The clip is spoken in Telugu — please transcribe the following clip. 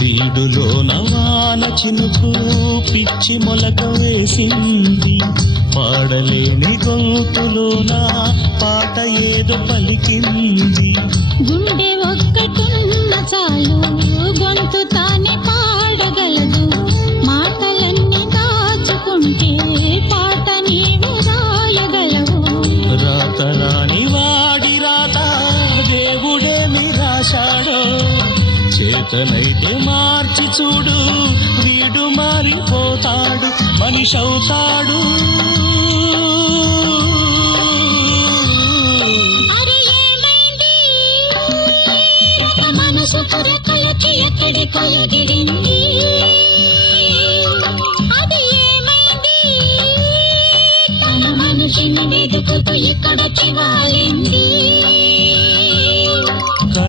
వీడులో నవాన చినుకు పిచ్చి మొలక వేసింది, పాడలేని గొంతులోన పాట ఏదో పలికింది. గుండె ఒక్కటున్న చాలు గొంతు తానే పాడగలదు, మాటలన్నీ దాచుకుంటే పాట నీవు రాయగలవు. రాత రాని వాడి రాత దేవుడేమి రాశాడో, చేతనైతే మార్చి చూడు వీడు మారిపోతాడు, మనిషవుతాడు. మనసు పురకలకి ఎక్కడికో ఎగిరింది, అది ఏమైంది? తన మనిషిని వెతుకుతూ ఇక్కడొచ్చి వాలింది.